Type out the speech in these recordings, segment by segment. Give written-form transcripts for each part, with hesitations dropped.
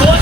2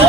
2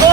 2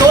2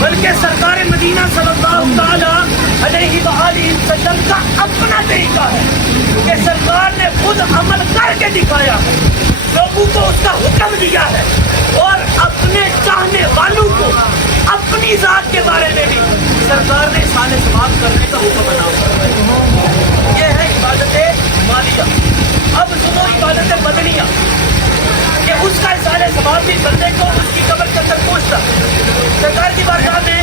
بلکہ سرکار مدینہ صلی اللہ تعالی علیہ وآلہ وسلم کا اپنا طریقہ ہے کہ سرکار نے خود عمل کر کے دکھایا، لوگوں کو اس کا حکم دیا ہے، اور اپنے چاہنے والوں کو اپنی ذات کے بارے میں بھی سرکار نے احسان ثواب کرنے کا حکم بنا۔ یہ ہے عبادت مالیہ۔ اب سنو عبادت بدنیہ، کہ اس کا احسان ثواب بھی بندے کو اس کی قبر کے اندر پہنچتا۔ سرکار کی بارگاہ میں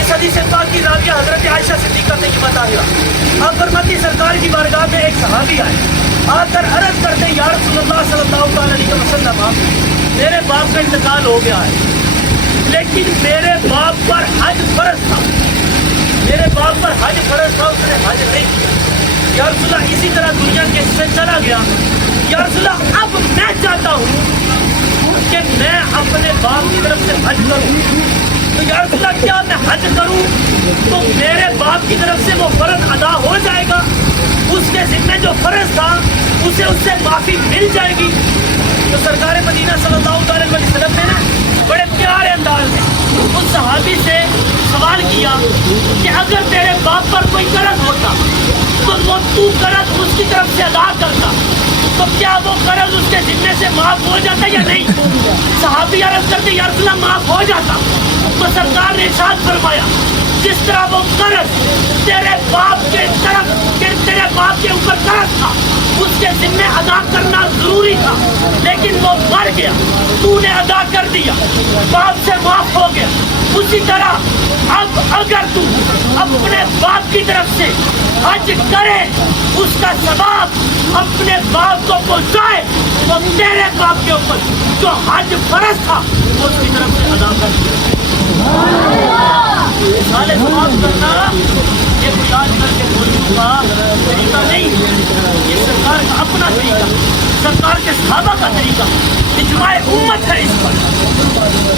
اس حدیث پاک کی راویہ حضرت عائشہ صدیقہ طیبہ طاہرہ، آپ فرماتی سرکار کی بارگاہ میں ایک صحابی آئے، آ کر عرض کرتے یا رسول اللہ صلی اللہ علیہ وسلم، میرے باپ کا انتقال ہو گیا ہے، لیکن میرے باپ پر حج فرض تھا، میرے باپ پر حج فرض تھا، اس نے حج نہیں کیا۔ یا رسول اللہ اسی طرح دنیا کے سے چلا گیا، یا رسول اللہ اب میں چاہتا ہوں کہ میں اپنے باپ کی طرف سے حج کروں، تو یا رسول اللہ کیا میں حج کروں تو میرے باپ کی طرف سے وہ فرض ادا ہو جائے گا، اس کے ذمہ جو فرض تھا اسے اس سے معافی مل جائے گی؟ تو سرکار مدینہ صلی اللہ علیہ وسلم نے نا بڑے پیارے انداز میں اس صحابی سے سوال کیا کہ اگر تیرے باپ پر کوئی قرض ہوتا تو وہ تو قرض اس کی طرف سے ادا کرتا تو کیا وہ قرض اس کے ذمے سے معاف ہو جاتا یا نہیں؟ صحابی عرض کرتے یا رسول اللہ معاف ہو جاتا۔ تو سرکار نے ارشاد فرمایا جس طرح وہ قرض تیرے باپ کے اوپر قرض تھا اس کے ذمے ادا کرنا ضروری تھا، لیکن وہ مر گیا، تو نے ادا کر دیا، باپ سے معاف ہو گیا، اسی طرح اب اگر تو اپنے باپ کی طرف سے حج کرے اس کا ثواب اپنے باپ کو پہنچائے تو تیرے باپ کے اوپر جو حج فرض تھا وہ اس کی طرف سے ادا کر دیا۔ سالے ثواب کرنا یہ کوئی آج کل کے بزرگوں کا طریقہ نہیں، یہ سرکار کا اپنا طریقہ، سرکار کے صحابہ کا طریقہ، اجماع امت ہے اس پر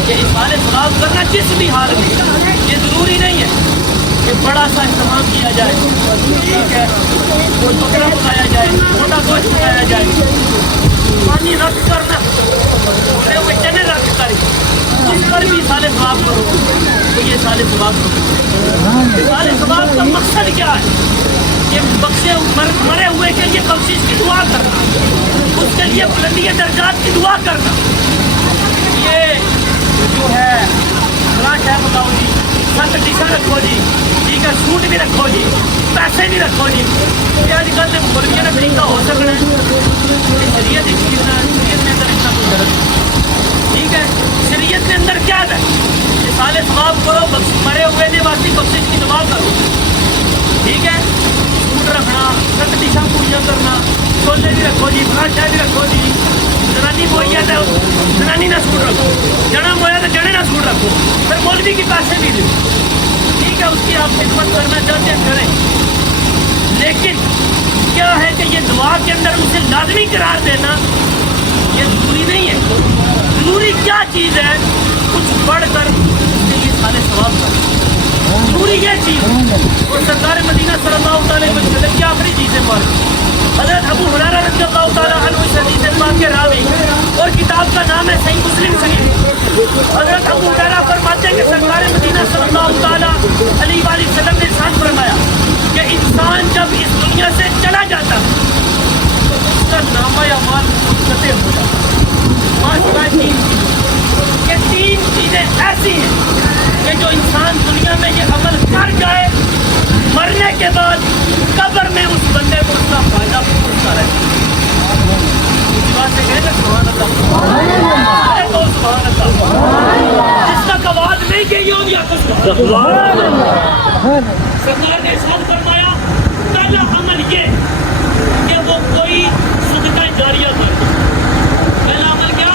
کہ اس سالے ثواب کرنا جس بھی حال میں۔ یہ ضروری نہیں ہے کہ بڑا سا اہتمام کیا جائے، ٹھیک ہے، کوئی بکرا پکایا جائے، موٹا گوشت پکایا جائے، پانی رکھ کر نہ بڑے ہوئے چنے رکھ کر اس پر بھی سالے ثواب کرو تو یہ سالے ثواب کرو۔ سالے ثواب کا مقصد کیا ہے؟ یہ بخشے مرے ہوئے کے لیے بخشش کی دعا کرنا، اس کے لیے بلندی درجات کی دعا کرنا۔ یہ جو ہے فلاں ہے بتاؤ جی، 7 ڈشاں رکھو جی، ٹھیک ہے، سوٹ بھی رکھو جی، پیسے بھی رکھو جی، یہ آج کل مولویوں نے طریقہ ہو سکنا ہے، شریعت شریعت میں اندر اتنا کوئی غلط نہیں، ٹھیک ہے، شریعت کے اندر کیا ہے کہ سالے ثواب کرو، مرے ہوئے نے واسطے بخشش کی دعا کرو، ٹھیک ہے، سوٹ رکھنا، 7 ڈشاں پوریاں کرنا، چھولے بھی رکھو جی، پراٹھا بھی رکھو جی، زنانی موئی ہے تو زنانی نہ سوٹ رکھو، جنا مویا تو جنے نہ سوٹ رکھو، پھر مولوی کے پیسے بھی دو، ٹھیک ہے، اس کی آپ خدمت کرنا چاہتے ہیں کریں، لیکن کیا ہے کہ یہ دعا کے اندر اسے لازمی قرار دینا یہ ضروری نہیں ہے۔ ضروری کیا چیز ہے؟ کچھ پڑھ کر اس کے لیے سارے ثواب کرنا ضروری یہ چیز۔ اور سرکار مدینہ صلی اللہ علیہ وسلم کی آخری چیزیں پڑھ، حضرت ابو ہریرہ رضی اللہ تعالیٰ عنہ اس حدیث پاک کے راوی اور کتاب کا نام ہے صحیح مسلم شریف۔ حضرت ابو ہریرہ فرماتے ہیں کہ سرکار مدینہ صلی اللہ تعالیٰ علیہ وآلہ وسلم نے ارشاد فرمایا کہ انسان جب اس دنیا سے چلا جاتا ہے تو اس کا نامہ اعمال منقطع ہو جاتا ہے۔ یہ 3 چیزیں ایسی ہیں کہ جو انسان دنیا میں یہ عمل کر جائے، مرنے کے بعد قبر میں اس بندے کو اس کا فائدہ پہنچتا رہتا ہے۔ بات سے کہیں گے سبحان اللہ، ارے تو سبحان اللہ، جس کا قواد نہیں کہ یہ ہو گیا تو سبحان اللہ۔ سرکار نے ارشاد فرمایا پہلا عمل یہ کہ وہ کوئی صدقہ جاریہ کر دے۔ پہلا عمل کیا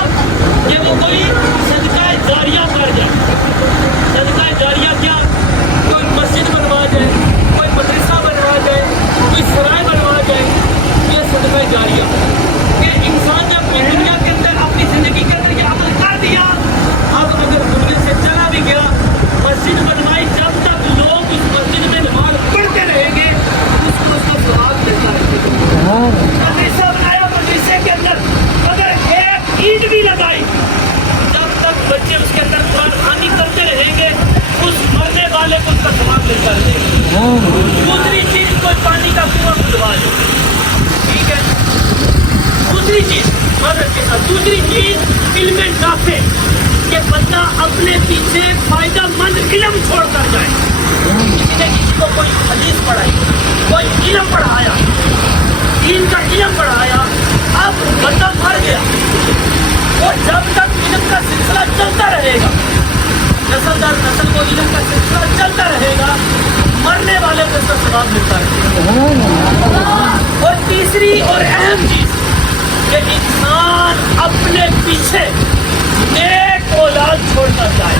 کہ وہ کوئی صدقہ جاریہ کر جائے۔ صدقہ جاریہ کیا؟ کوئی مسجد بنوا جائے، کوئی مدرسہ بنوا جائے، کوئی سرائے بنوا جائے، یہ صدقہ جاریہ کہ انسان نے اپنی دنیا کے اندر اپنی زندگی کے اندر یہ عمل کر دیا، اب اگر دنیا سے چلا بھی گیا، مسجد بنوائی، جب تک لوگ اس مسجد میں نماز پڑھتے رہیں گے اس کو ثواب ملتا رہے گا۔ مدرسہ بنایا، مدرسے کے اندر والے کو اس کا ثواب ملتا رہے. دوسری چیز کوئی پانی کا کنواں کھدوا لے, ٹھیک ہے. دوسری چیز مدد کے ساتھ, دوسری چیز علم نافع, کہ بندہ اپنے پیچھے فائدہ مند علم چھوڑ کر جائے. کسی نے کسی کو کوئی حدیث پڑھائی, کوئی علم پڑھایا, دین کا علم پڑھایا, اب بندہ مر گیا, اور جب تک علم کا سلسلہ چلتا رہے گا, نسل در نسل کو علم کا سلسلہ چلتا رہے گا, مرنے والے کو اس کا ثواب ملتا رہے گا. اور تیسری اور اہم چیز کہ انسان اپنے پیچھے نیک اولاد چھوڑ کر جائے,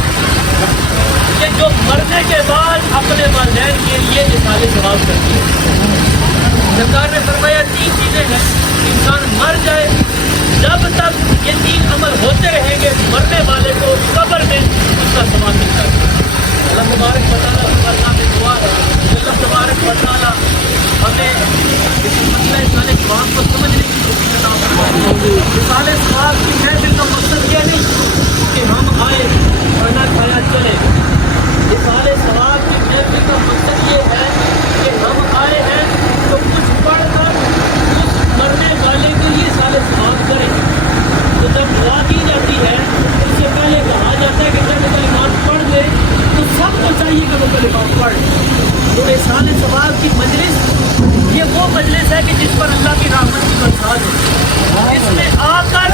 کہ جو مرنے کے بعد اپنے والدین کے لیے اظہار ثواب کرتی ہے. سرکار نے فرمایا 3 چیزیں ہیں, انسان مر جائے, جب تک یہ 3 عمل ہوتے رہیں گے مرنے والے کو قبر میں اس کا ثواب ملتا ہے. اللہ تبارک و تعالیٰ کی دعا ہے, اللہ تبارک و تعالیٰ ہمیں اس مسئلہ سارے ثواب کو سمجھنے کی کوشش عطا فرمائے. سارے ثواب کی محفل کا مقصد یہ نہیں کہ ہم آئے کھانا کھایا چلے. سارے ثواب کی محفل کا مقصد یہ ہے کہ ہم آئے ہیں تو کچھ پڑھ کر اس مرنے والے کے لیے سارے ثواب کریں. تو جب دعا کی جاتی ہے اس سے پہلے کہا جاتا ہے کہ جب کلمات پڑھ لے تو سب کو چاہیے کہ وہ کلمات پڑھ. تو احسان ثواب کی مجلس یہ وہ مجلس ہے کہ جس پر اللہ کی رحمت کی برسات ہے. اس میں آ کر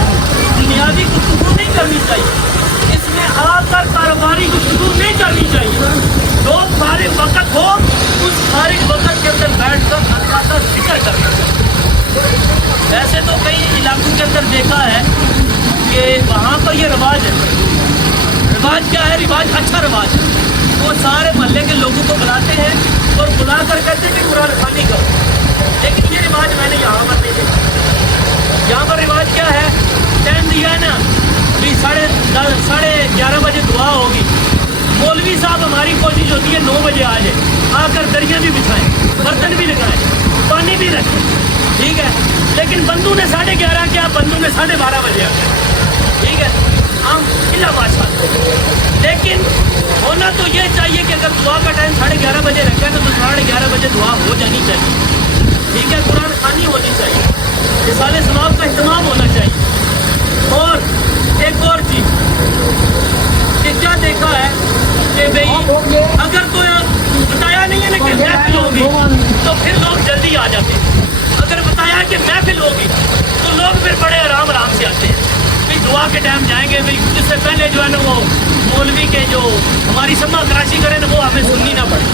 دنیاوی گفتگو نہیں کرنی چاہیے, اس میں آ کر کاروباری گفتگو نہیں کرنی چاہیے. جو فارغ وقت ہو اس فارغ وقت کے اندر بیٹھ کر اللہ کا ذکر کرنا چاہیے. ویسے تو کئی علاقوں کے اندر دیکھا ہے کہ وہاں پر یہ رواج ہے. رواج کیا ہے؟ رواج اچھا رواج ہے. وہ سارے محلے کے لوگوں کو بلاتے ہیں اور بلا کر کہتے ہیں کہ قرآن خوانی کرو. لیکن یہ رواج میں نے یہاں پر نہیں دیکھا. یہاں پر رواج کیا ہے؟ ٹائم دیا ہے نا بھی 11:30 بجے دعا ہوگی. مولوی صاحب ہماری کوشش ہوتی ہے 9 بجے آ جائے, آ کر دریاں بھی بچھائیں, برتن بھی لگائیں, پانی بھی رکھیں, ٹھیک ہے. لیکن بندو نے 11:30 کیا, بندو نے 12:30 بجے آ گیا, ٹھیک ہے. ہم قلعہ بادشاہ. لیکن ہونا تو یہ چاہیے کہ اگر دعا کا ٹائم 11:30 بجے رکھا ہے تو 11:30 بجے دعا ہو جانی چاہیے, ٹھیک ہے. قرآن خوانی ہونی چاہیے, رسالے ثواب کا اہتمام ہونا چاہیے. اور ایک اور چیز کہ کیا دیکھا ہے کہ بھئی اگر تو بتایا نہیں ہے نا کہ محفل ہوگی تو پھر لوگ جلدی آ جاتے ہیں. اگر بتایا کہ محفل ہوگی تو لوگ پھر بڑے آرام سے آتے ہیں. پھر دعا کے ٹائم جائیں گے, پھر اس سے پہلے جو ہے نا وہ مولوی کے جو ہماری سما کراچی کریں نا وہ ہمیں سننی نہ پڑے.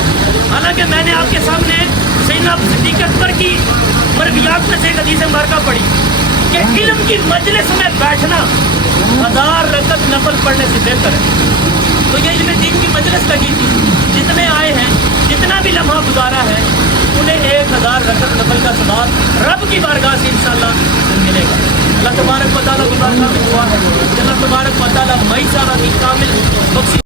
حالانکہ میں نے آپ کے سامنے سیدنا صدیق اکبر کی مرویات میں سے ایک حدیث مبارکہ پڑھی کہ علم کی مجلس میں بیٹھنا 1000 رکعت نفل پڑھنے سے بہتر ہے. تو یہ علم دین کی مجلس لگی تھی, جتنے آئے ہیں جتنا بھی لمحہ گزارا ہے انہیں 1000 رکعت نفل کا ثواب رب کی بارگاہ سے انشاءاللہ ملے گا. اللہ تبارک و تعالیٰ کی بارگاہ میں دعا ہے کہ اللہ تبارک و تعالیٰ معیشت کی کامل بخشی